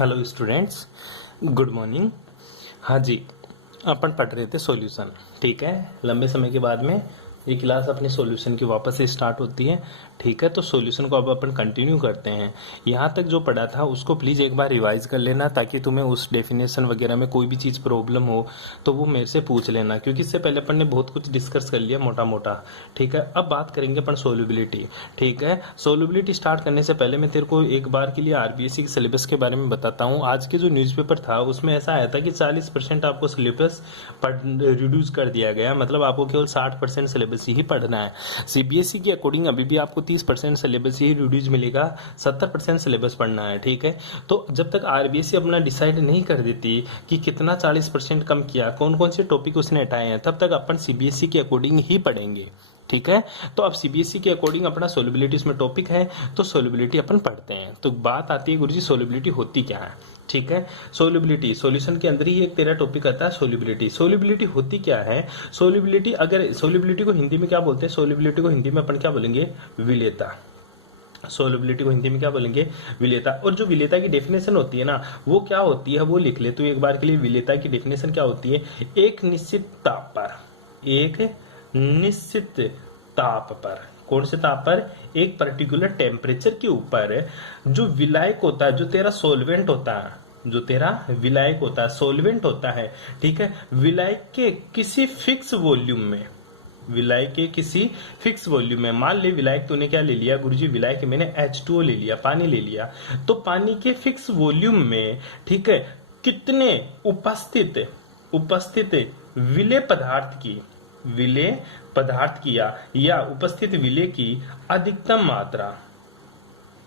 Hello students, good morning. हाँ जी, अपन पढ़ रहे थे सॉल्यूशन। ठीक है, लंबे समय के बाद में ये क्लास अपने सॉल्यूशन की वापस से स्टार्ट होती है। ठीक है, तो सॉल्यूशन को अब अपन कंटिन्यू करते हैं। यहाँ तक जो पढ़ा था उसको प्लीज़ एक बार रिवाइज कर लेना, ताकि तुम्हें उस डेफिनेशन वगैरह में कोई भी चीज़ प्रॉब्लम हो तो वो मेरे से पूछ लेना, क्योंकि इससे पहले अपन ने बहुत कुछ डिस्कस कर लिया मोटा मोटा। ठीक है, अब बात करेंगे अपन सोल्यूबिलिटी। ठीक है, सोल्यूबिलिटी स्टार्ट करने से पहले मैं तेरे को एक बार के लिए आरबीएससी के सिलेबस के बारे में बताता हूँ। आज के जो न्यूज़पेपर था उसमें ऐसा आया था कि 40% आपको सिलेबस रिड्यूस कर दिया गया, मतलब आपको केवल 60% सिलेबस ही पढ़ना है। सीबीएसई के अकॉर्डिंग अभी भी आपको 30% सिलेबस ही रिड्यूस मिलेगा, 70% सिलेबस पढ़ना है। ठीक है, तो जब तक आरबीएससी अपना डिसाइड नहीं कर देती कि कितना 40% कम किया, कौन कौन से टॉपिक उसने हटाए हैं, तब तक अपन सीबीएसई के अकॉर्डिंग ही पढ़ेंगे। ठीक है, तो अब सीबीएसई के अकॉर्डिंग अपना सोल्यूबिलिटी इसमें टॉपिक है, तो सोल्यूबिलिटी अपन पढ़ते हैं। तो बात आती है गुरुजी सोल्यूबिलिटी होती क्या है। ठीक है, सोल्यूबिलिटी सॉल्यूशन के अंदर ही एक तेरा टॉपिक आता है सोल्यूबिलिटी। सोल्यूबिलिटी होती क्या है? सोल्यूबिलिटी, अगर सोल्यूबिलिटी को हिंदी में क्या बोलते हैं? सोल्यूबिलिटी को हिंदी में अपन क्या बोलेंगे? विलेयता। सोल्यूबिलिटी को हिंदी में क्या बोलेंगे? विलेयता। और जो विलेयता की डेफिनेशन होती है ना, वो क्या होती है वो लिख ले तो एक बार के लिए। विलेयता की डेफिनेशन क्या होती है? एक निश्चित ताप पर, एक निश्चित ताप पर, कौन से ताप पर? एक पर्टिकुलर टेम्परेचर के ऊपर जो विलायक होता है, जो तेरा सोलवेंट होता है, जो तेरा विलायक होता है, सोलवेंट होता है, ठीक है, विलायक के किसी फिक्स वॉल्यूम में, विलायक के किसी फिक्स वॉल्यूम में, मान ले विलायक तूने क्या ले लिया गुरुजी? विलायक मैंने H2O ले लिया, पानी ले लिया, तो पानी के फिक्स वॉल्यूम में, ठीक है, कितने उपस्थित उपस्थित विलेय पदार्थ की, विलेय पदार्थ की या उपस्थित विलेय की अधिकतम मात्रा,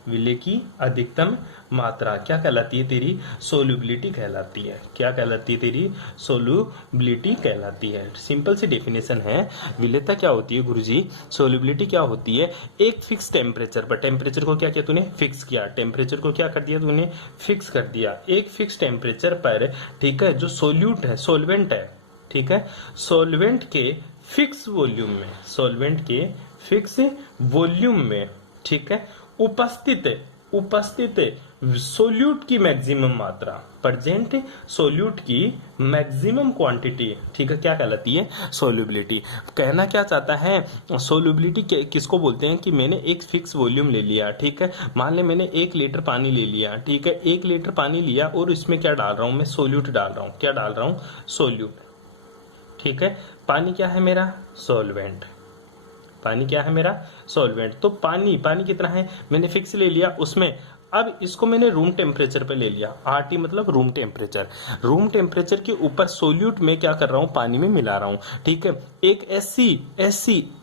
विलेय की अधिकतम मात्रा क्या कहलाती है? तेरी सोल्यूबिलिटी कहलाती है। क्या कहलाती है? तेरी सोल्यूबिलिटी कहलाती है। सिंपल सी डेफिनेशन है। विलेयता क्या होती है गुरुजी? सोल्यूबिलिटी क्या होती है? एक फिक्स टेम्परेचर पर, टेम्परेचर को क्या किया तूने? फिक्स किया। टेम्परेचर को क्या कर दिया तूने? फिक्स कर दिया। एक फिक्स टेम्परेचर पर, ठीक है, जो सोल्यूट है, सोलवेंट है, ठीक है, सोलवेंट के फिक्स वॉल्यूम में, सोलवेंट के फिक्स वॉल्यूम में, ठीक है, उपस्थित उपस्थित सोल्यूट की मैक्सिमम मात्रा, प्रेजेंट सोल्यूट की मैक्सिमम क्वांटिटी, ठीक है, क्या कहलाती है? सोल्यूबिलिटी। कहना क्या चाहता है? सोल्यूबिलिटी किसको बोलते हैं? कि मैंने एक फिक्स वॉल्यूम ले लिया, ठीक है, मान ले मैंने 1 लीटर पानी ले लिया, ठीक है, 1 लीटर पानी लिया और इसमें क्या डाल रहा हूं मैं? सोल्यूट डाल रहा हूं। क्या डाल रहा हूं? सोल्यूट। ठीक है, पानी क्या है मेरा? सॉल्वेंट। पानी क्या है मेरा? सॉल्वेंट। तो पानी, पानी कितना है? मैंने फिक्स ले लिया उसमें। अब इसको मैंने रूम टेम्परेचर पे ले लिया, आरटी मतलब रूम टेम्परेचर। रूम टेम्परेचर के ऊपर सोल्यूट में क्या कर रहा हूं? पानी में मिला रहा हूं। ठीक है, एक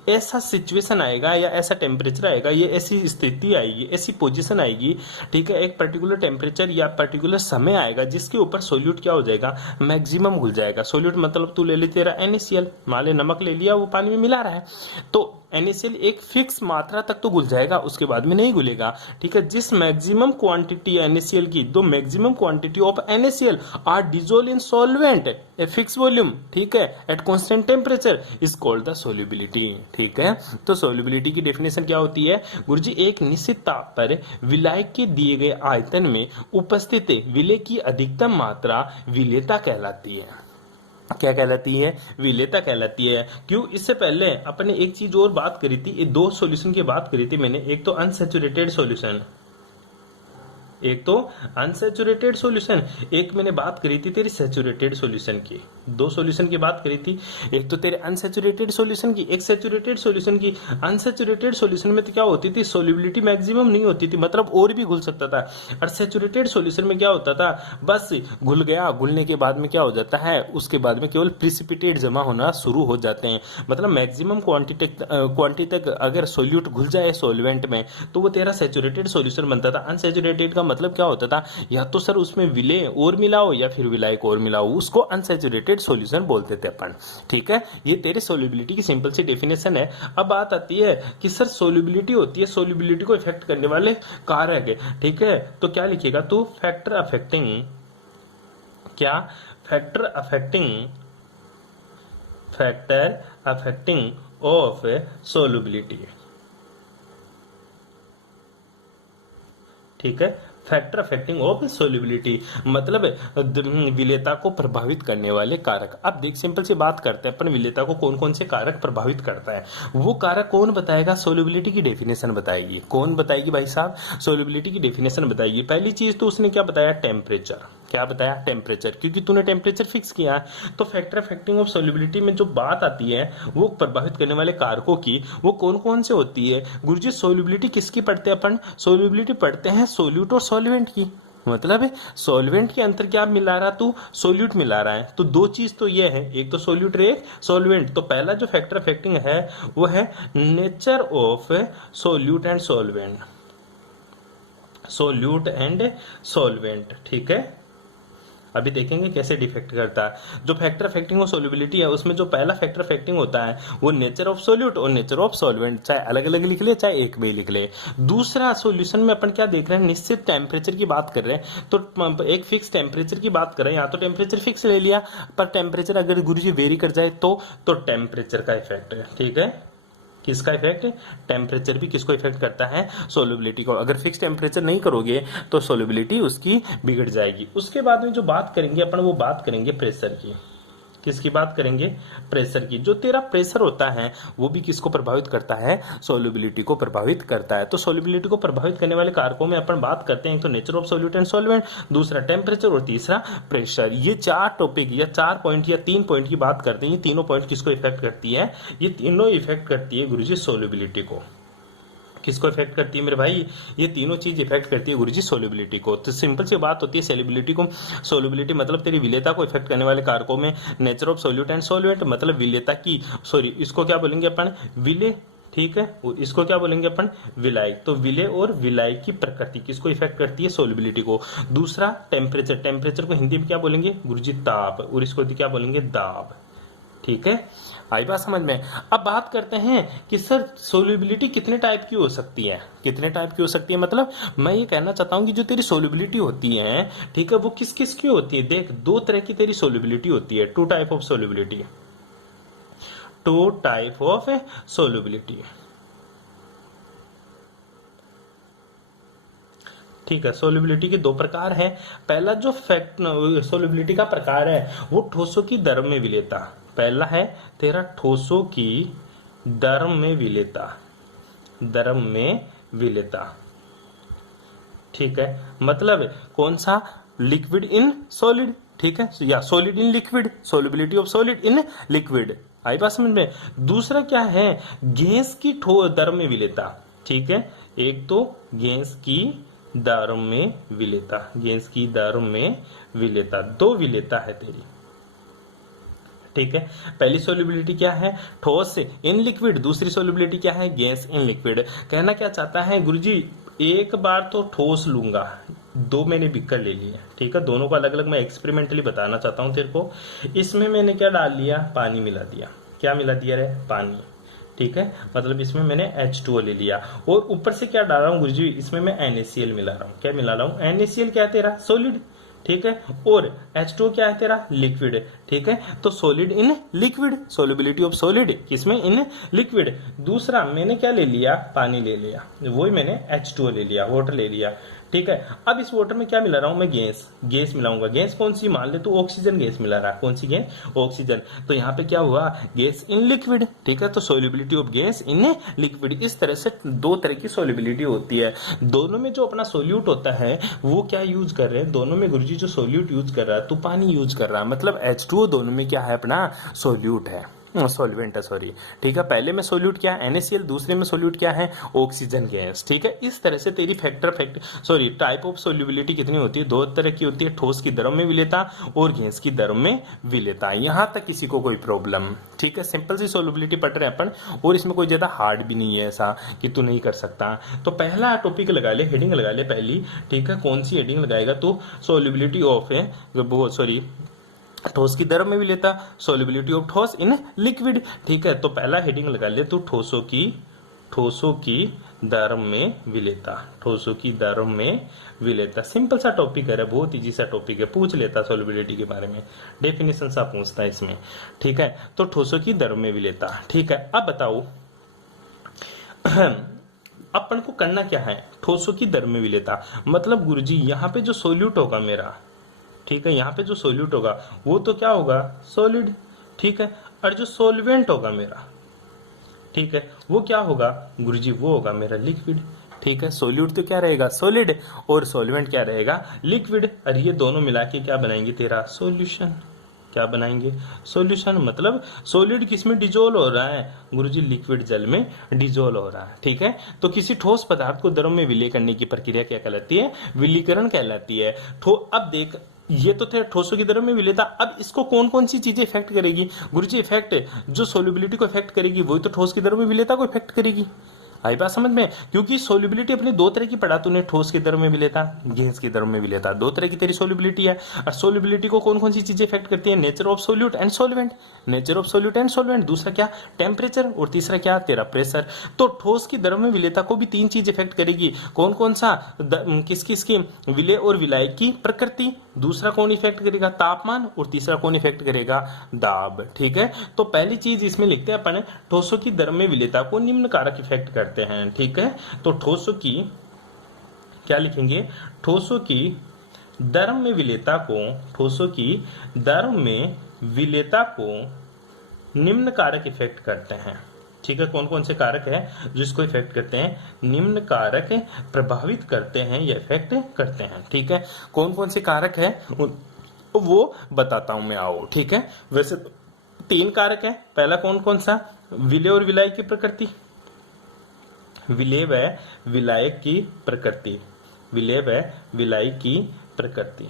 ऐसा सिचुएशन आएगा या ऐसा टेम्परेचर आएगा, ये ऐसी स्थिति आएगी, ऐसी पोजीशन आएगी, ठीक है, एक पर्टिकुलर टेम्परेचर या पर्टिकुलर समय आएगा जिसके ऊपर सोल्यूट क्या हो जाएगा? मैक्सिमम घुल जाएगा। सोल्यूट मतलब तू ले ले तेरा NaCl, मान ले नमक ले लिया, वो पानी में मिला रहा है, तो NaCl एक फिक्स मात्रा तक तो घुल जाएगा, उसके बाद में नहीं घुलेगा। ठीक है, जिस मैक्सिमम क्वांटिटी NaCl की, दो maximum quantity of NaCl are dissolve in solvent a fix volume, ठीक है, at constant temperature is called the solubility. ठीक है, तो सोल्यूबिलिटी की डेफिनेशन क्या होती है गुरुजी? एक निश्चित ताप पर विलायक के दिए गए आयतन में उपस्थित विलेय की अधिकतम मात्रा विलेयता कहलाती है। क्या कहलाती है? विलेयता कहलाती है। क्यों? इससे पहले अपने एक चीज और बात करी थी, ये 2 सॉल्यूशन की बात करी थी मैंने, एक तो अनसैचुरेटेड सॉल्यूशन, एक तो अनसैचुरेटेड सॉल्यूशन, एक मैंने बात करी थी तेरी सैचुरेटेड सॉल्यूशन की। 2 सॉल्यूशन की बात करी थी, एक तो तेरे अनसैचुरेटेड सॉल्यूशन की, एक सैचुरेटेड सॉल्यूशन की। अनसैचुरेटेड सॉल्यूशन में तो क्या होती थी? सोल्यूबिलिटी मैक्सिमम नहीं होती थी, मतलब और भी घुल सकता था। और सैचुरेटेड सॉल्यूशन में क्या होता था? बस घुल गया, घुलने के बाद में क्या हो जाता है? उसके बाद में केवल प्रिसिपिटेट जमा होना शुरू हो जाते हैं, मतलब मैक्सिमम क्वांटिटी तक अगर सोल्यूट घुल जाए सोलवेंट में तो वो तेरा सैचुरेटेड सॉल्यूशन बनता था। अनसैचुरेटेड का मतलब क्या होता था? या तो सर उसमें विलेय और मिलाओ या फिर विलायक और मिलाओ, उसको अनसैचुरेटेड सॉल्यूशन बोलते थे अपन। ठीक है, ये तेरे सोल्यूबिलिटी की सिंपल सी डेफिनेशन है। अब बात आती है कि सर सोल्यूबिलिटी होती है, सोल्यूबिलिटी को इफेक्ट करने वाले कारक, ठीक है, तो क्या लिखेगा तू? फैक्टर अफेक्टिंग, क्या? Factor affecting of solubility. ठीक है, फैक्टर अफेक्टिंग ऑफ सोल्युबिलिटी, मतलब विलेयता को प्रभावित करने वाले कारक। अब देख सिंपल सी बात करते हैं अपन, विलेयता को कौन कौन से कारक प्रभावित करता है, वो कारक कौन बताएगा, सोल्युबिलिटी की डेफिनेशन बताएगी। कौन बताएगी भाई साहब, सोल्युबिलिटी की डेफिनेशन बताएगी। पहली चीज तो उसने क्या बताया, टेम्परेचर। क्या बताया, टेम्परेचर, क्योंकि तूने टेम्परेचर फिक्स किया है। तो फैक्टर अफेक्टिंग ऑफ सोल्युबिलिटी में जो बात आती है वो प्रभावित करने वाले कारकों की, वो कौन कौन से होती है। गुरुजी सोल्युबिलिटी किसकी पढ़ते हैं अपन, सोल्युबिलिटी पढ़ते हैं सोल्यूट और सॉल्वेंट की। मतलब सॉल्वेंट के अंदर क्या मिला रहा तू, सोल्यूट मिला रहा है। तो दो चीज तो ये है, एक तो सोल्यूट और एक सॉल्वेंट। तो पहला जो फैक्टर अफेक्टिंग है वो है nature of solute and solvent, solute and solvent. ठीक है, अभी देखेंगे कैसे डिफेक्ट करता है। जो फैक्टर अफेक्टिंग ऑफ सोल्युबिलिटी है उसमें जो पहला फैक्टर अफेक्टिंग होता है वो नेचर ऑफ सोल्यूट और नेचर ऑफ सॉल्वेंट, चाहे अलग अलग लिख ले चाहे एक में लिख ले। दूसरा सॉल्यूशन में अपन क्या देख रहे हैं, निश्चित टेम्परेचर की बात कर रहे हैं, तो एक फिक्स टेम्परेचर की बात कर रहे हैं। यहाँ तो टेम्परेचर फिक्स ले लिया, पर टेम्परेचर अगर गुरुजी वेरी कर जाए तो टेम्परेचर का इफेक्ट है। ठीक है, किसका इफेक्ट, टेम्परेचर भी किसको इफेक्ट करता है, सोल्युबिलिटी को। अगर फिक्स टेम्परेचर नहीं करोगे तो सोल्युबिलिटी उसकी बिगड़ जाएगी। उसके बाद में जो बात करेंगे अपन वो बात करेंगे प्रेशर की। किसकी बात करेंगे, प्रेशर की। जो तेरा प्रेशर होता है वो भी किसको प्रभावित करता है, सोल्युबिलिटी को प्रभावित करता है। तो सोल्युबिलिटी को प्रभावित करने वाले कारकों में अपन बात करते हैं, तो nature of solute and solvent, दूसरा टेम्परेचर और तीसरा प्रेशर। ये चार टॉपिक या 4 पॉइंट या 3 पॉइंट की बात करते हैं। ये तीनों पॉइंट किसको इफेक्ट करती है, ये तीनों इफेक्ट करती है गुरुजी सोल्युबिलिटी को। किसको इफेक्ट करती है मेरे भाई, ये तीनों चीज इफेक्ट करती है गुरुजी सोल्युबिलिटी को। तो सिंपल सी बात होती है सोल्युबिलिटी को, सोल्युबिलिटी मतलब तेरी विलेयता को इफेक्ट करने वाले कारकों में nature of solute and solvent, मतलब विलेयता की, सॉरी इसको क्या बोलेंगे अपन, विले। ठीक है, इसको क्या बोलेंगे अपन, विलायक। तो विले और विलायक की प्रकृति किसको इफेक्ट करती है, सोल्युबिलिटी को। दूसरा टेम्परेचर, टेम्परेचर को हिंदी में क्या बोलेंगे गुरुजी, ताप, और इसको क्या बोलेंगे, दाब। ठीक है, आई बात समझ में। अब बात करते हैं कि सर सोल्युबिलिटी कितने टाइप की हो सकती है, कितने टाइप की हो सकती है, मतलब मैं ये कहना चाहता हूं कि जो तेरी सोल्युबिलिटी होती है, ठीक है, वो किस किस की होती है। देख, दो तरह की तेरी सोल्युबिलिटी होती है, two type of solubility, two type of solubility. ठीक है, सोल्युबिलिटी के दो प्रकार है। पहला जो सोल्युबिलिटी का प्रकार है वो ठोसों की दर में विलेयता। पहला है तेरा ठोसों की दर में विलेयता, दर में विलेयता। ठीक है, मतलब कौन सा, लिक्विड इन सॉलिड। ठीक है, या solid in liquid, solubility of solid in liquid. आई बात समझ में। दूसरा क्या है, गैस की दर में विलेयता। ठीक है, एक तो गैस की दर में विलेयता, गैस की दर में विलेयता, दो विलेयता है तेरी। ठीक है, पहली सोल्युबिलिटी क्या है, ठोस इन लिक्विड, दूसरी सोल्युबिलिटी क्या है, गैस इन लिक्विड। कहना क्या चाहता है गुरुजी, एक बार तो ठोस लूंगा, दो मैंने बिकर ले लिए। ठीक है, दोनों को अलग अलग मैं एक्सपेरिमेंटली बताना चाहता हूं तेरे को। इसमें मैंने क्या डाल लिया, पानी मिला दिया। क्या मिला दिया रे, पानी। ठीक है, मतलब इसमें मैंने H2O ले लिया, और ऊपर से क्या डाल रहा हूँ गुरुजी, इसमें मैं NaCl मिला रहा हूँ। क्या मिला रहा हूँ, NaCl क्या है तेरा, सॉलिड। ठीक है, और H2O क्या है तेरा, लिक्विड। ठीक है, तो solid in liquid, solubility of solid किसमें, इन लिक्विड। दूसरा मैंने क्या ले लिया, पानी ले लिया, वही मैंने H2O ले लिया, वाटर ले लिया। ठीक है, अब इस वाटर में क्या मिला रहा हूं मैं, गैस, गैस मिलाऊंगा। गैस कौन सी, मान ले तो ऑक्सीजन गैस मिला रहा है। कौन सी गैस, ऑक्सीजन। तो यहाँ पे क्या हुआ, गैस इन लिक्विड। ठीक है, तो solubility of gas in liquid. इस तरह से दो तरह की सोल्युबिलिटी होती है। दोनों में जो अपना सोल्यूट होता है वो क्या यूज कर रहे हैं, दोनों में गुरुजी जो सोल्यूट यूज कर रहा है, तो पानी यूज कर रहा है, मतलब H2O दोनों में क्या है, अपना सोल्यूट है, सॉल्वेंट है, सॉरी। ठीक है, पहले में सोल्यूट क्या है, NaCl, दूसरे में सोल्यूट क्या है, ऑक्सीजन गैस। ठीक है, इस तरह से तेरी टाइप ऑफ सोल्युबिलिटी कितनी होती है, दो तरह की होती है, ठोस की दर में विलेयता और गैस की दर में विलेयता। यहां तक किसी को कोई प्रॉब्लम। ठीक है, सिंपल सी सोल्युबिलिटी पढ़ रहे हैं अपन, और इसमें कोई ज्यादा हार्ड भी नहीं है ऐसा कि तू नहीं कर सकता। तो पहला टॉपिक लगा ले, हेडिंग लगा ले पहली। ठीक है, कौन सी हेडिंग लगाएगा तो, सोल्युबिलिटी ऑफ ठोस की दर में विलेयता, सोल्युबिलिटी ऑफ ठोस इन लिक्विड। ठीक है, तो पहला हेडिंग लगा ले तू, ठोसों की दर में विलेयता, ठोसों की दर में विलेयता। सिंपल सा टॉपिक है, बहुत इजी सा टॉपिक है, पूछ लेता सोल्युबिलिटी के बारे में, डेफिनेशन सा पूछता है इसमें। ठीक है, तो ठोसों की दर में विलेयता। ठीक है, अब बताओ अपन को करना क्या है, ठोसों की दर में विलेयता। मतलब गुरुजी यहाँ पे जो सोल्यूट होगा मेरा, ठीक है, यहाँ पे जो सोल्यूट होगा वो तो क्या होगा, सॉलिड, ठीक है, और जो सोलवेंट होगा मेरा, ठीक है, वो क्या होगा गुरुजी, वो होगा मेरा लिक्विड, ठीक है। सोल्यूट तो क्या रहेगा, सॉलिड, और सॉल्वेंट क्या रहेगा, लिक्विड, और ये दोनों मिला के क्या बनाएंगे तेरा सॉल्यूशन, क्या बनाएंगे सॉल्यूशन। मतलब सॉलिड किसमें डिजोल्व हो रहा है गुरुजी, लिक्विड जल में डिजोल्व हो रहा है, ठीक है। तो किसी ठोस पदार्थ को द्रव में विलय करने की प्रक्रिया क्या कहलाती है, विलीकरण कहलाती है। अब देख, ये तो थे ठोसों की द्रव में विलेयता। अब इसको कौन कौन सी चीजें इफेक्ट करेगी गुरुजी, इफेक्ट जो सोल्युबिलिटी को इफेक्ट करेगी वही तो ठोस की द्रव में विलेयता को इफेक्ट करेगी। आई बात समझ में, क्योंकि सोल्युबिलिटी अपने दो तरह की पढ़ा तूने, ठोस की द्रव में विलेयता, गैस की द्रव में विलेयता, दो तरह की तेरी सोल्युबिलिटी है। और सोल्युबिलिटी को कौन कौन सी चीजें इफेक्ट करती है, nature of solute and solvent, nature of solute and solvent, दूसरा क्या टेम्परेचर, और तीसरा क्या तेरा प्रेशर। तो ठोस की द्रव में विलेयता को भी तीन चीज इफेक्ट करेगी, कौन कौन सा, किस किस की, विलय और विलायक की प्रकृति, दूसरा कौन इफेक्ट करेगा तापमान, और तीसरा कौन इफेक्ट करेगा दाब, ठीक है। तो पहली चीज इसमें लिखते हैं अपन, ठोसों की द्रव में विलेयता को निम्न कारक इफेक्ट करते हैं, ठीक है। तो ठोसों की क्या लिखेंगे, ठोसों की द्रव में विलेयता को, ठोसों की द्रव में विलेयता को निम्न कारक इफेक्ट करते हैं, ठीक है। कौन कौन से कारक है जो इसको इफेक्ट करते हैं, निम्न कारक प्रभावित करते हैं या इफेक्ट करते हैं, ठीक है। कौन कौन से कारक है वो बताता हूं मैं, आओ, ठीक है। वैसे तीन कारक है, पहला कौन कौन सा, विलय और विलायक की प्रकृति, विलय व विलायक की प्रकृति, विलय व विलायक की प्रकृति,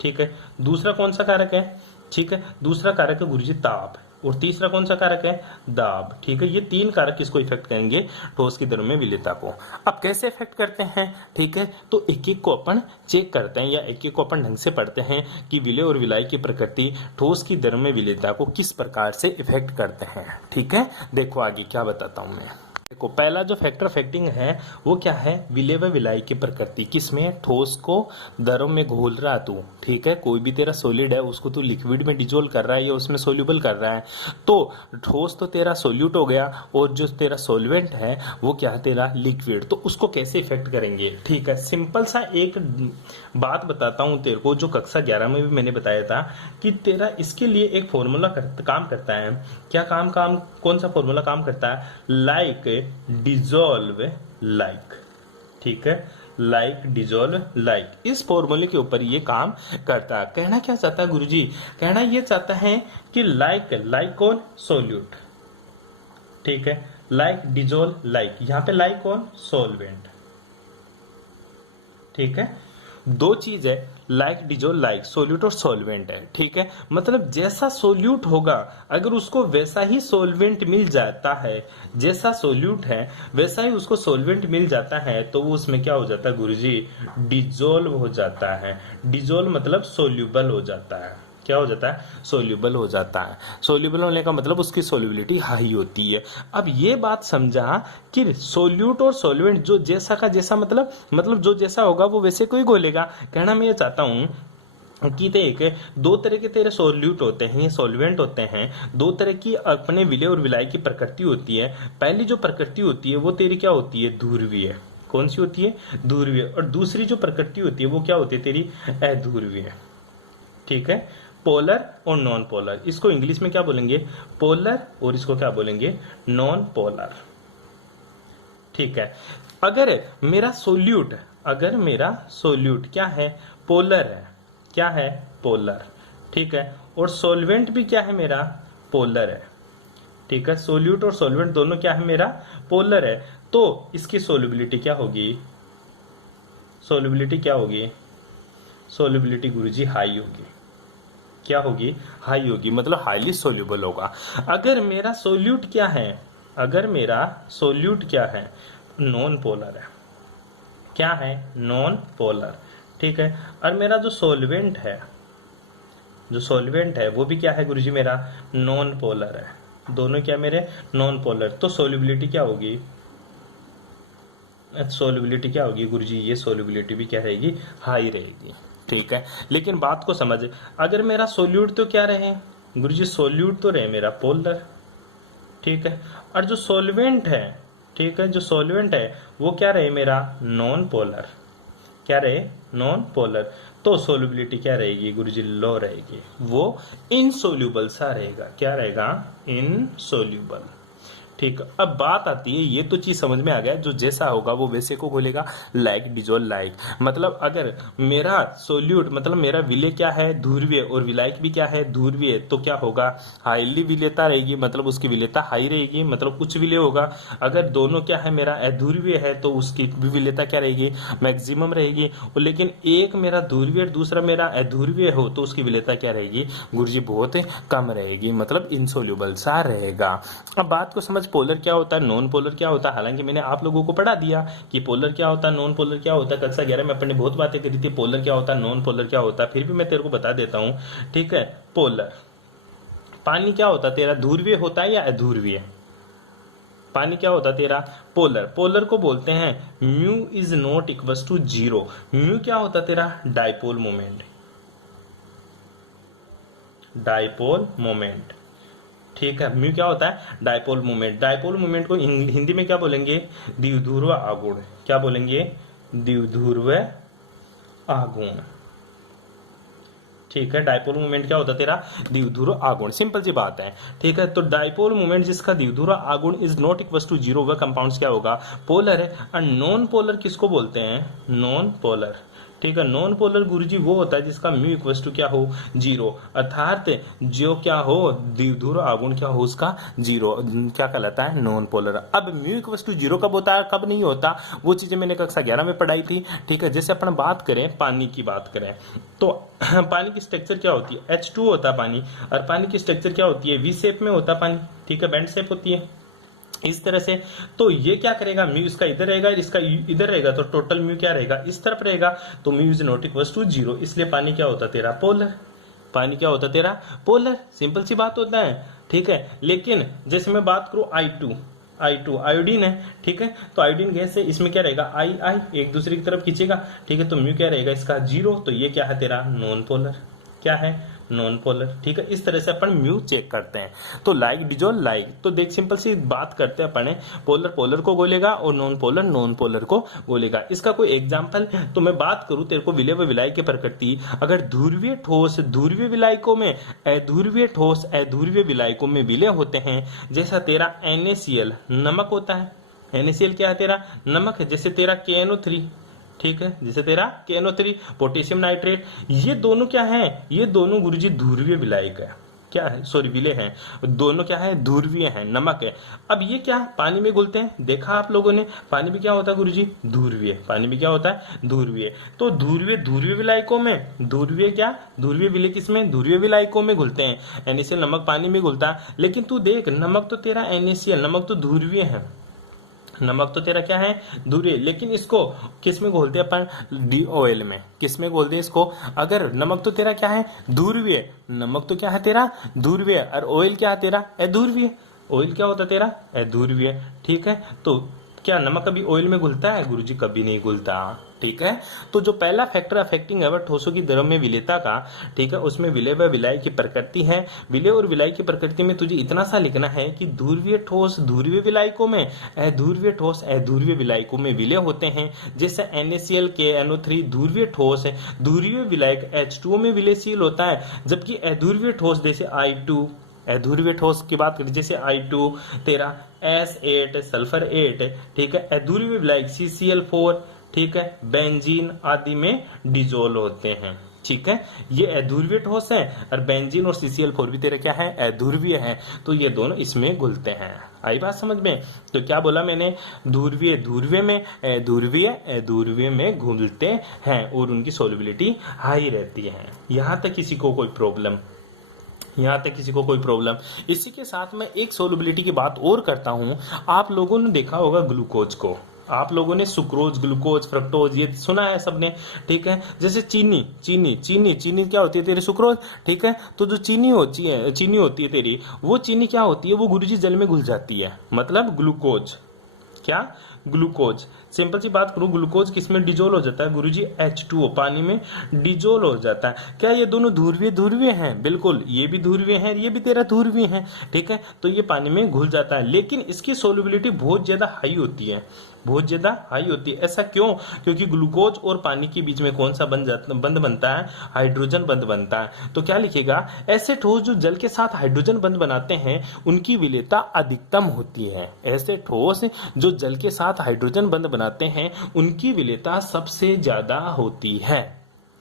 ठीक है। दूसरा कौन सा कारक है, ठीक है, दूसरा कारक है गुरुजी ताप, और तीसरा कौन सा कारक है दाब, ठीक है। ये तीन कारक किसको इफेक्ट करेंगे, ठोस की द्रव में विलेयता को। अब कैसे इफेक्ट करते हैं, ठीक है, तो एक एक को अपन चेक करते हैं या एक एक को अपन ढंग से पढ़ते हैं कि विलय और विलायक की प्रकृति ठोस की द्रव में विलेयता को किस प्रकार से इफेक्ट करते हैं, ठीक है। देखो आगे क्या बताता हूं मैं। देखो पहला जो फैक्टर अफेक्टिंग है वो क्या है, विलय व विलायक की प्रकृति। किसमें, ठोस को द्रव में घोल रहा तू, ठीक है, कोई भी तेरा सॉलिड है उसको तू लिक्विड में डिजोल्व कर रहा है या उसमें सोल्यूबल कर रहा है, तो ठोस तो तेरा सोल्यूट हो गया, और जो तेरा सॉल्वेंट है वो क्या है तेरा लिक्विड। तो उसको कैसे इफेक्ट करेंगे, ठीक है। सिंपल सा एक बात बताता हूं तेरे को, जो कक्षा 11 में भी मैंने बताया था कि तेरा इसके लिए एक फॉर्मूला काम करता है। क्या काम कौन सा फॉर्मूला काम करता है, लाइक डिजोल्व लाइक, ठीक है, लाइक डिजोल्व लाइक, इस फॉर्मूले के ऊपर ये काम करता है। कहना क्या चाहता है गुरुजी, कहना ये चाहता है कि लाइक कौन, सोल्यूट, ठीक है, लाइक डिजोल्व लाइक, यहां पे लाइक कौन, सॉल्वेंट, ठीक है। दो चीज है, लाइक डिजोल्व लाइक, सोल्यूट और सॉल्वेंट है, ठीक है। मतलब जैसा सोल्यूट होगा अगर उसको वैसा ही सॉल्वेंट मिल जाता है, जैसा सोल्यूट है वैसा ही उसको सॉल्वेंट मिल जाता है, तो वो उसमें क्या हो जाता है गुरुजी, डिजोल्व हो जाता है। डिजोल्व मतलब सोल्यूबल हो जाता है, क्या हो जाता है, सोल्यूबल हो जाता है। सोल्यूबल होने का मतलब उसकी सोल्युबिलिटी हाई होती है। अब ये बात समझा कि सोल्यूट और सॉल्वेंट जो जैसा का जैसा, मतलब जो जैसा होगा वो वैसे को ही घोलेगा। कहना मैं ये चाहता हूं कि देख, दो तरह के तेरे सोल्यूट होते हैं, सॉल्वेंट होते हैं, दो तरह की अपने विलय और विलायक की प्रकृति होती है। पहली जो प्रकृति होती है वो तेरी क्या होती है, ध्रुवीय। कौन सी होती है, ध्रुवीय। और दूसरी जो प्रकृति होती है वो क्या होती है तेरी, अध्रुवीय, ठीक है। पोलर और नॉन पोलर, इसको इंग्लिश में क्या बोलेंगे, पोलर, और इसको क्या बोलेंगे, नॉन पोलर, ठीक है। अगर मेरा सोल्यूट क्या है, पोलर है, क्या है, पोलर, ठीक है, और सॉल्वेंट भी क्या है मेरा, पोलर है, ठीक है। सोल्यूट और सॉल्वेंट दोनों क्या है मेरा, पोलर है, तो इसकी सोल्युबिलिटी क्या होगी, सोल्युबिलिटी गुरुजी हाई होगी। क्या होगी, हाई होगी, मतलब हाईली सोल्यूबल होगा। अगर मेरा सोल्यूट क्या है, नॉन पोलर है, क्या है, नॉन पोलर, ठीक है। और मेरा जो सॉल्वेंट है वो भी क्या है गुरुजी मेरा, नॉन पोलर है। दोनों क्या मेरे, नॉन पोलर। तो सोल्युबिलिटी क्या होगी गुरुजी, ये सोल्युबिलिटी भी क्या रहेगी, हाई रहेगी, ठीक है। लेकिन बात को समझ, अगर मेरा सोल्यूट तो क्या रहे गुरुजी, सोल्यूट तो रहे मेरा पोलर, ठीक है। और जो सॉल्वेंट है ठीक है, जो सॉल्वेंट है वो क्या रहे मेरा, नॉन पोलर, क्या रहे, नॉन पोलर। तो सोल्युबिलिटी क्या रहेगी गुरुजी, लो रहेगी, वो इनसोल्यूबल सा रहेगा, क्या रहेगा, इनसोल्यूबल। ठीक, अब बात आती है, ये तो चीज समझ में आ गया, जो जैसा होगा वो वैसे को घोलेगा, लाइक डिजोल्व लाइक। मतलब अगर मेरा सोल्यूट, मतलब मेरा विलेय क्या है, ध्रुवीय, और विलायक भी क्या है, ध्रुवीय, तो क्या होगा, हाईली विलेयता रहेगी, मतलब उसकी विलेयता हाई रहेगी, मतलब उच्च विलेय होगा। अगर दोनों क्या है, मेरा अध्रुवीय है, तो उसकी विलेयता क्या रहेगी, मैक्सिमम रहेगी। लेकिन एक मेरा ध्रुवीय, दूसरा मेरा अध्रुवीय हो, तो उसकी विलेयता क्या रहेगी गुरुजी, बहुत कम रहेगी, मतलब इनसोल्यूबल सा रहेगा। अब बात को समझ, पोलर क्या होता है, नॉन पोलर क्या होता है। हालांकि मैंने आप लोगों को पढ़ा दिया कि पोलर क्या होता है, नॉन पोलर क्या होता है, कक्षा 11 में अपन ने बहुत बातें करी थी, पोलर क्या होता है, नॉन पोलर क्या होता है, फिर भी मैं तेरे को बता देता हूं। ठीक है, पोलर पानी क्या होता है तेरा, ध्रुवीय होता है या अध्रुवीय, पानी क्या होता है तेरा, पोलर। पोलर को बोलते हैं mu is not equal to zero. Mu क्या होता है तेरा, डाइपोल मोमेंट, डाइपोल मोमेंट। ठीक है, म्यू क्या होता है, डाइपोल मोमेंट। डाइपोल मोमेंट को हिंदी में क्या बोलेंगे, द्विध्रुव आघूर्ण, क्या बोलेंगे, द्विध्रुव आघूर्ण। ठीक है, डाइपोल मोमेंट क्या होता है तेरा, द्विध्रुव आघूर्ण, सिंपल सी बात है। ठीक है, तो डाइपोल मोमेंट जिसका द्विध्रुव आघूर्ण is not equal to zero, वह कंपाउंड्स क्या होगा, पोलर है। और नॉन पोलर किसको बोलते हैं, नॉन पोलर। ठीक है, नॉन पोलर गुरुजी वो होता है जिसका म्यू इक्वल टू क्या हो, जीरो, अर्थात जो क्या हो, द्विध्रुव आघूर्ण क्या हो उसका, जीरो, क्या कहलाता है, नॉन पोलर। अब म्यू इक्वल टू जीरो कब होता है, कब नहीं होता, वो चीजें मैंने कक्षा 11 में पढ़ाई थी। ठीक है, जैसे अपन बात करें, पानी की बात करें, तो पानी की स्ट्रक्चर क्या होती है, H2 होता है पानी, और पानी की स्ट्रक्चर क्या होती है, वी शेप में होता है पानी। ठीक है, बैंड शेप होती है इस तरह से। तो ये क्या करेगा, म्यू इसका इधर रहेगा, इसका इधर रहेगा, तो टोटल म्यू क्या रहेगा, इस तरफ रहेगा, तो mu is not equal to zero, इसलिए पानी क्या होता तेरा, पोलर। पानी क्या होता तेरा, पोलर, सिंपल सी बात होता है। ठीक है, लेकिन जैसे मैं बात करूं I2 आयोडीन है। ठीक है, तो आयोडीन गैस है, इसमें क्या रहेगा, I एक दूसरे की तरफ खींचेगा। ठीक है, तो म्यू क्या रहेगा इसका, जीरो, तो ये क्या है तेरा, नॉन पोलर, क्या है, नॉन पोलर। ठीक है, इस तरह से अपन म्यू चेक करते हैं। तो लाइक डिजोल्व लाइक, तो देख सिंपल सी बात करते हैं अपन, पोलर पोलर को गोलेगा और नॉन पोलर नॉन पोलर को गोलेगा। इसका कोई एग्जांपल, तो मैं बात करूं तेरे को विलेय व विलायक की प्रकृति, अगर ध्रुवीय ठोस ध्रुवीय विलायकों में, अध्रुवीय ठोस अध्रुवीय विलायकों में विलय होते हैं, जैसा तेरा NaCl नमक होता है, NaCl क्या है तेरा, नमक है, जैसे तेरा KNO3। ठीक है, जैसे तेरा KNO3, पोटेशियम नाइट्रेट, ये दोनों क्या है, ये दोनों गुरुजी ध्रुवीय विलायक है, क्या है, सॉरी विलेय है, दोनों क्या है, ध्रुवीय है, नमक है। अब ये क्या पानी में घुलते हैं, देखा आप लोगों ने, पानी भी क्या होता है गुरुजी, ध्रुवीय, पानी भी क्या होता है, ध्रुवीय। तो ध्रुवीय विलायकों में, ध्रुवीय क्या, ध्रुवीय विलेय किसमें, ध्रुवीय विलायकों में घुलते हैं। NaCl नमक पानी में घुलता है, लेकिन तू देख, नमक तो तेरा NaCl नमक तो ध्रुवीय है, नमक तो तेरा क्या है, ध्रुवीय, लेकिन इसको किस में घोलते हैं अपन, DOL में, किस में घोलते हैं इसको, अगर नमक तो तेरा क्या है, ध्रुवीय, नमक तो क्या है तेरा, ध्रुवीय, और ऑयल क्या है तेरा, अध्रुवीय, ऑयल क्या होता है तेरा, अध्रुवीय। ठीक है, तो क्या नमक कभी ऑयल में घुलता है गुरुजी, कभी नहीं घुलता। ठीक है, तो जो पहला फैक्टर अफेक्टिंग अवर ठोसों की द्रव में विलेयता का, ठीक है, उसमें विलेय व विलायक की प्रकृति है। विलेय और विलायक की प्रकृति में तुझे इतना सा लिखना है कि ध्रुवीय ठोस ध्रुवीय विलायकों में, अध्रुवीय ठोस अध्रुवीय विलायकों में विलेय होते हैं। जैसे NaCl KNO3 ध्रुवीय ठोस है, ध्रुवीय विलायक H2O में विलेयशील होता है, जबकि अध्रुवीय ठोस जैसे I2, अध्रुवीय ठोस की बात करें जैसे I2 तेरा S8 सल्फर 8, ठीक है, अध्रुवीय विलायक CCl4, ठीक है, बेंजीन आदि में डिजोल्व होते हैं। ठीक है, ये अध्रुवीय ठोस है, और बेंजीन और CCl4 भी तेरा क्या है, अध्रुवीय है, तो ये दोनों इसमें घुलते हैं। आई बात समझ में, तो क्या बोला मैंने, ध्रुवीय ध्रुवीय में, अध्रुवीय अध्रुवीय में घुलते हैं, और उनकी सोल्युबिलिटी हाई रहती है। यहां तक किसी को कोई प्रॉब्लम, यहाँ तक किसी को कोई प्रॉब्लम। इसी के साथ मैं एक सोल्युबिलिटी की बात और करता हूं। आप लोगों ने देखा होगा ग्लूकोज को, आप लोगों ने सुक्रोज, ग्लूकोज, फ्रक्टोज ये सुना है सबने। ठीक है, जैसे चीनी चीनी चीनी चीनी क्या होती है तेरी, सुक्रोज। ठीक है, तो जो चीनी होती है तेरी, वो चीनी क्या होती है, वो गुरुजी जल में घुल जाती है, मतलब ग्लूकोज, क्या? ग्लूकोज। सिंपल सी बात करूं, ग्लूकोज किसमें डिजोल हो जाता है गुरुजी? H2O, पानी में डिजोल हो जाता है। क्या ये दोनों ध्रुवीय हैं? बिल्कुल, ये भी ध्रुवीय है, ये भी तेरा ध्रुवीय है, ठीक है। तो ये पानी में घुल जाता है, लेकिन इसकी सोल्युबिलिटी बहुत ज्यादा हाई होती है, बहुत ज्यादा हाई होती है। ऐसा क्यों? क्योंकि ग्लूकोज और पानी के बीच में कौन सा बंध बनता है? हाइड्रोजन बंध बनता है। तो क्या लिखेगा? ऐसे ठोस जो जल के साथ हाइड्रोजन बंध बनाते हैं उनकी विलेयता अधिकतम होती है। ऐसे ठोस जो जल के साथ हाइड्रोजन बंध बनाते हैं उनकी विलेयता सबसे ज्यादा होती है।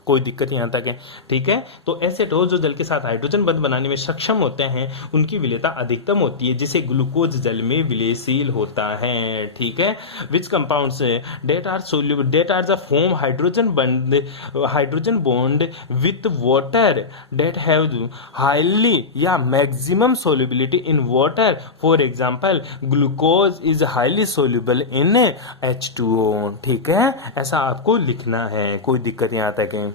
कोई दिक्कत यहां तक है, ठीक है। तो ऐसे ठोस जो जल के साथ हाइड्रोजन बंध बनाने में सक्षम होते हैं उनकी विलेयता अधिकतम होती है, जिसे ग्लूकोज जल में विलयशील होता है, ठीक है। Which compounds that are soluble, that are the form hydrogen bond with water that have highly या maximum solubility in water. For example glucose is highly soluble in H2O, ठीक है। ऐसा आपको लिखना है, कोई दिक्कत यहां तक है।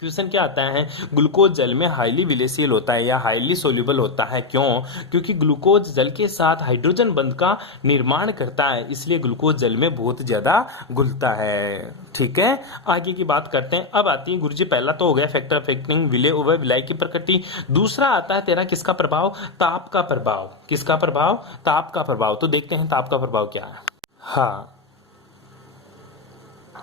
क्वेश्चन क्या आता है? ग्लूकोज जल में हाईली विलयशील होता है या हाईली सोल्यूबल होता है, क्यों? क्योंकि ग्लूकोज जल के साथ हाइड्रोजन बंध का निर्माण करता है, इसलिए ग्लूकोज जल में बहुत ज्यादा घुलता है, ठीक है। आगे की बात करते हैं। अब आती है गुरुजी, पहला तो हो गया फैक्टर अफेक्टिंग विलय व विलायक की प्रकृति। दूसरा आता है तेरा किसका प्रभाव? ताप का प्रभाव। किसका प्रभाव? ताप का प्रभाव। तो देखते हैं ताप का प्रभाव क्या है। हाँ,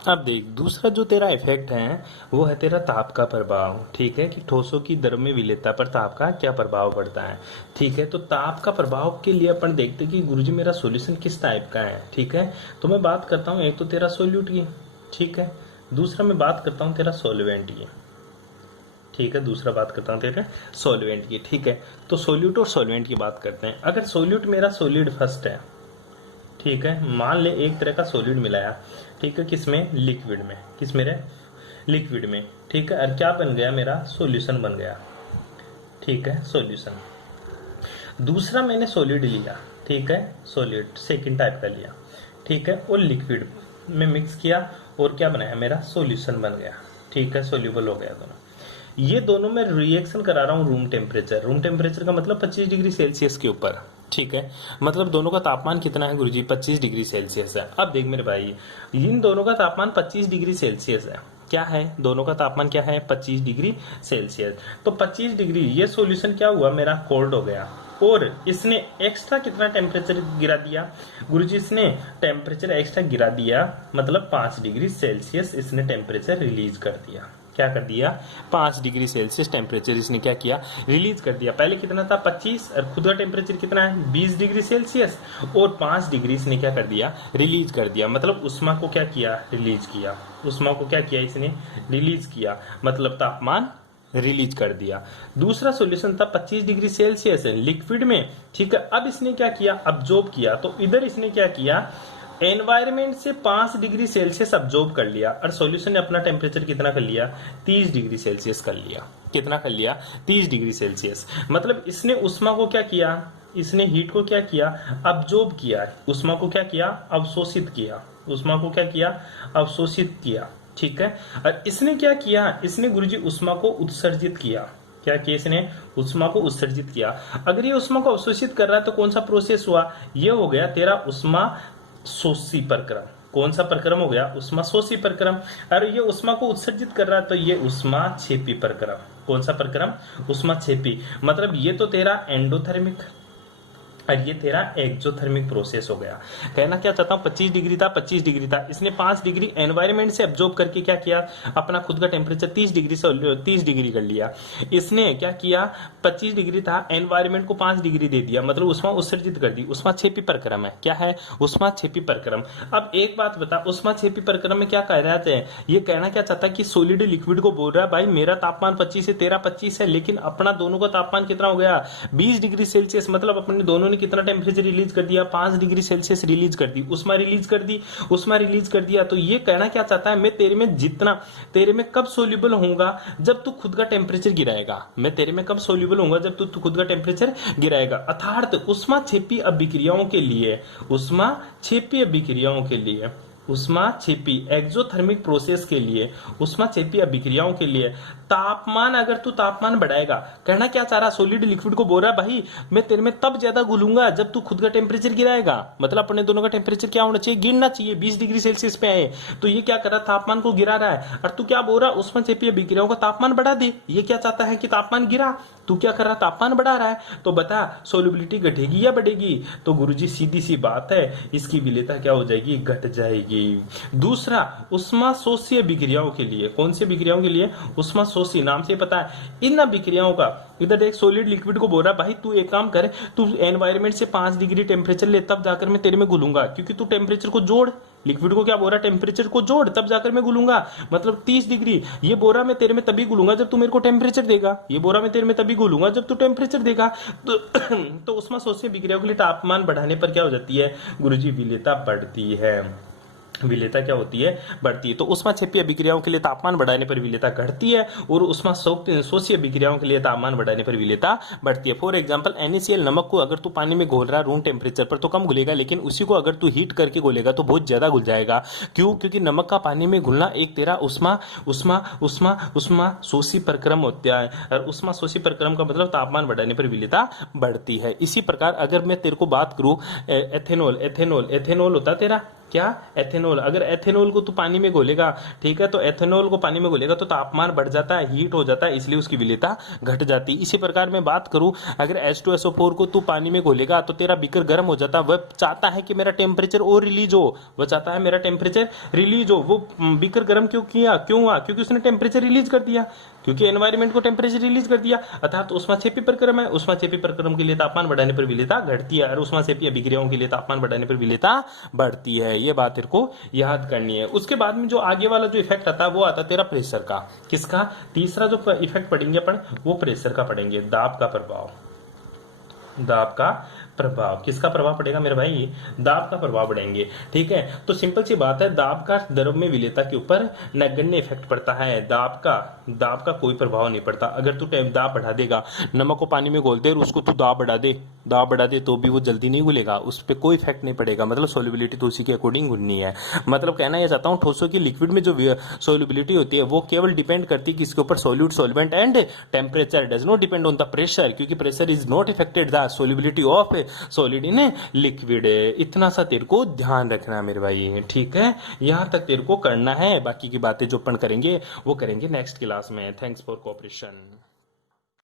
अब देख, दूसरा जो तेरा इफेक्ट है वो है तेरा ताप का प्रभाव, ठीक है, कि ठोसों की द्रव्य विलेयता पर ताप का क्या प्रभाव पड़ता है, ठीक है। तो ताप का प्रभाव के लिए अपन देखते हैं कि गुरुजी मेरा सॉल्यूशन किस टाइप का है, ठीक है। तो मैं बात करता हूँ एक तो तेरा सोल्यूट की, ठीक है, दूसरा मैं बात करता हूँ तेरा सॉल्वेंट की, ठीक है, दूसरा बात करता हूँ तेरे सॉल्वेंट की, ठीक है। तो सोल्यूट और सॉल्वेंट की बात करते हैं। अगर सोल्यूट मेरा सोलिड फर्स्ट है, ठीक है, मान ले एक तरह का सॉलिड मिलाया, ठीक है, किसमें? लिक्विड में। किस मेरे? लिक्विड में, ठीक है। और क्या बन गया? मेरा सॉल्यूशन बन गया, ठीक है, सॉल्यूशन। दूसरा मैंने सॉलिड लिया, ठीक है, सॉलिड सेकंड टाइप का लिया, ठीक है, और लिक्विड में मिक्स किया और क्या बनाया? मेरा सॉल्यूशन बन गया, ठीक है, सोल्यूबल हो गया दोनों। ये दोनों में रिएक्शन करा रहा हूं रूम टेम्परेचर। रूम टेम्परेचर का मतलब 25 डिग्री सेल्सियस के ऊपर, ठीक है। मतलब दोनों का तापमान कितना है गुरुजी? 25 डिग्री सेल्सियस है। अब देख मेरे भाई, इन दोनों का तापमान 25 डिग्री सेल्सियस है। क्या है? दोनों का तापमान क्या है? 25 डिग्री सेल्सियस। तो 25 डिग्री, ये सॉल्यूशन क्या हुआ? मेरा कोल्ड हो गया। और इसने एक्स्ट्रा कितना टेम्परेचर गिरा दिया गुरुजी? इसने टेम्परेचर एक्स्ट्रा गिरा दिया, मतलब 5 डिग्री सेल्सियस इसने टेम्परेचर रिलीज कर दिया। क्या कर दिया? 5 डिग्री सेल्सियस टेम्परेचर इसने क्या किया? रिलीज कर दिया। पहले कितना था? 25, और खुद का टेम्परेचर कितना है? 20 डिग्री सेल्सियस, और 5 डिग्री इसने क्या कर दिया? रिलीज कर दिया। मतलब उष्मा को क्या किया? रिलीज किया। उष्मा को क्या किया? इसने रिलीज किया, मतलब तापमान रिलीज कर दिया। दूसरा सॉल्यूशन था 25 डिग्री सेल्सियस लिक्विड में, ठीक है। अब इसने क्या किया? अब्जॉर्ब किया। तो इधर इसने क्या किया? एनवायरमेंट से 5 डिग्री सेल्सियस अब्जॉर्ब कर लिया, और सॉल्यूशन ने अपना टेम्परेचर कितना कर लिया? 30 डिग्री सेल्सियस कर लिया। कितना कर लिया? 30 डिग्री सेल्सियस। मतलब इसने उष्मा को क्या किया? इसने हीट को क्या किया? अब्जॉर्ब किया। उष्मा को क्या किया? अवशोषित किया। उष्मा को क्या किया? अवशोषित किया, ठीक है। और इसने क्या किया? इसने गुरुजी उष्मा को उत्सर्जित किया। क्या किया इसने? उष्मा को उत्सर्जित किया। अगर ये उष्मा को अवशोषित कर रहा है तो कौन सा प्रोसेस हुआ? ये हो गया तेरा उष्मा शोषी प्रक्रम। कौन सा प्रक्रम हो गया? उष्मा शोषी प्रक्रम। और ये उष्मा को उत्सर्जित कर रहा है तो ये उष्मा छेपी प्रक्रम। कौन सा प्रक्रम? उष्मा छेपी। मतलब ये तो तेरा एंडोथर्मिक और ये तेरा एक्सोथर्मिक प्रोसेस हो गया। कहना क्या चाहता हूं, 25 डिग्री था, 25 डिग्री था, इसने 5 डिग्री एनवायरमेंट से अब्जॉर्ब करके क्या किया? अपना खुद का टेम्परेचर 30 डिग्री से 30 डिग्री कर लिया। इसने क्या किया? 25 डिग्री था, एनवायरमेंट को 5 डिग्री दे दिया, मतलब उष्मा उत्सर्जित कर दी। उष्मा छेपी प्रक्रम है। क्या है? उष्मा छेपी प्रक्रम। अब एक बात बता, उष्मा छेपी प्रक्रम में क्या कह रहा है? ये कहना क्या चाहता है कि सोलिड लिक्विड को बोल रहा है भाई मेरा तापमान 25 है, तेरा 25 है, लेकिन अपना दोनों का तापमान कितना हो गया? 20 डिग्री सेल्सियस। मतलब अपने दोनों कितना टेम्परेचर रिलीज कर दिया? 5 डिग्री सेल्सियस रिलीज कर दी, उष्मा रिलीज कर दी, उष्मा रिलीज कर दिया। तो ये कहना क्या चाहता है, मैं तेरे में जितना, तेरे में कब सोल्यूबल होऊंगा? जब तू खुद का टेम्परेचर गिराएगा। मैं तेरे में कब सोल्यूबल होऊंगा? जब तू खुद का टेम्परेचर गिराएगा। अर्थात उष्मा छेपी अभिक्रियाओं के लिए, उष्मा छेपी अभिक्रियाओं के लिए ऊष्माक्षेपी एक्सोथर्मिक प्रोसेस के लिए, ऊष्माक्षेपी अभिक्रियाओं के लिए तापमान, अगर तू तापमान बढ़ाएगा, कहना क्या चाह रहा, सॉलिड लिक्विड को बोल रहा भाई मैं तेरे में तब ज्यादा घुलूंगा जब तू खुद का टेम्परेचर गिराएगा, मतलब अपने दोनों का टेम्परेचर क्या होना चाहिए, गिरना चाहिए, 20 डिग्री सेल्सियस पे आए। तो ये क्या कर रहा, तापमान को गिरा रहा है, और तू क्या बोल रहा, ऊष्माक्षेपी अभिक्रियाओं का तापमान बढ़ा दे। ये क्या चाहता है कि तापमान गिरा, तू क्या कर रहा, तापमान बढ़ा रहा है। तो बता सोल्युबिलिटी घटेगी या बढ़ेगी? तो गुरुजी सीधी सी बात है, इसकी विलेयता क्या हो जाएगी, घट जाएगी। दूसरा, ऊष्माशोषी अभिक्रियाओं के लिए, कौन सी अभिक्रियाओं के लिए, ऊष्माशोषी, नाम से पता है इन अभिक्रियाओं का। इधर एक सॉलिड लिक्विड को बोल रहा भाई तू एक काम कर, तू एनवायरमेंट से 5 डिग्री टेम्परेचर ले, तब जाकर मैं तेरे में घुलूंगा, क्योंकि तू टेम्परेचर को जोड़, लिक्विड को क्या बोल रहा, टेम्परेचर को जोड़ तब जाकर मैं घुलूंगा, मतलब 30 डिग्री। ये बोरा मैं तेरे में तभी घुलूंगा जब तू मेरे को टेम्परेचर देगा, ये बोरा मैं तेरे में तभी घुलूंगा जब तू टेम्परेचर देगा। तो ऊष्माशोषी अभिक्रियाओं के लिए तापमान बढ़ाने पर क्या हो जाती है गुरुजी, विलेयता बढ़ती है। विलेयता क्या होती है, बढ़ती है। तो ऊष्माक्षेपी अभिक्रियाओं के लिए तापमान बढ़ाने पर विलेयता घटती है, और ऊष्माशोषी अभिक्रियाओं के लिए तापमान बढ़ाने पर विलेयता बढ़ती है। फॉर एग्जांपल NaCl नमक को अगर तू पानी में घोल रहा रूम टेम्परेचर पर तो कम घुलेगा, लेकिन उसी को अगर तू हीट करके घोलेगा तो बहुत ज्यादा घुल जाएगा। क्यों? क्योंकि नमक का पानी में घुलना एक तेरा ऊष्माशोषी प्रक्रम होता है, और ऊष्माशोषी प्रक्रम का मतलब तापमान बढ़ाने पर विलेयता बढ़ती है। इसी प्रकार अगर मैं तेरे को बात करूं एथेनॉल, एथेनॉल होता तेरा क्या, एथेनॉल। अगर एथेनॉल को तू पानी में घोलेगा, ठीक है, तो एथेनॉल को पानी में घोलेगा तो तापमान बढ़ जाता है, हीट हो जाता है, इसलिए उसकी विलेयता घट जाती है। इसी प्रकार मैं बात करूं, अगर H2SO4 को तू पानी में घोलेगा तो तेरा बीकर गर्म हो जाता है, वह चाहता है कि मेरा टेम्परेचर और रिलीज हो, वह चाहता है मेरा टेम्परेचर रिलीज हो। वो बीकर गर्म क्यों हुआ, क्योंकि उसने टेम्परेचर रिलीज कर दिया, क्योंकि एनवायरमेंट को टेम्परेचर रिलीज कर दिया, अर्थात ऊष्माक्षेपी प्रक्रम है। ऊष्माक्षेपी प्रक्रम के लिए तापमान बढ़ाने पर विलेयता घटती है, और ऊष्माक्षेपी अभिक्रियाओं के लिए तापमान बढ़ाने पर विलेयता बढ़ती है। ये बात तेरे को याद करनी है। उसके बाद में जो आगे वाला जो इफेक्ट आता है वो आता है तेरा प्रेशर का। किसका? तीसरा जो इफेक्ट पढ़ेंगे अपन वो प्रेशर का पढ़ेंगे, दाब का प्रभाव। दाब का प्रभाव, किसका प्रभाव पड़ेगा मेरे भाई? दाब का प्रभाव पड़ेंगे, ठीक है। तो सिंपल सी बात है, दाब का द्रव में विलेयता के ऊपर नगण्य इफेक्ट पड़ता है, दाब का कोई प्रभाव नहीं पड़ता। अगर तू दाब बढ़ा देगा, नमक को पानी में घोल दे और उसको तू दाब बढ़ा दे तो भी वो जल्दी नहीं घुलेगा, उस पर कोई इफेक्ट नहीं पड़ेगा, मतलब सोल्युबिलिटी तो उसी के अकॉर्डिंग घुलनी है। मतलब कहना यह चाहता हूँ, ठोसों की लिक्विड में जो सोल्युबिलिटी होती है वो केवल डिपेंड करती है किसके ऊपर, solute, solvent and temperature, does not depend on the pressure, क्योंकि pressure is not affected the solubility of solid in liquid. इतना सा तेरे को ध्यान रखना है मेरे भाई, ठीक है। यहां तक तेरे को करना है, बाकी की बातें जो अपन करेंगे वो करेंगे नेक्स्ट क्लास में। Thanks for cooperation.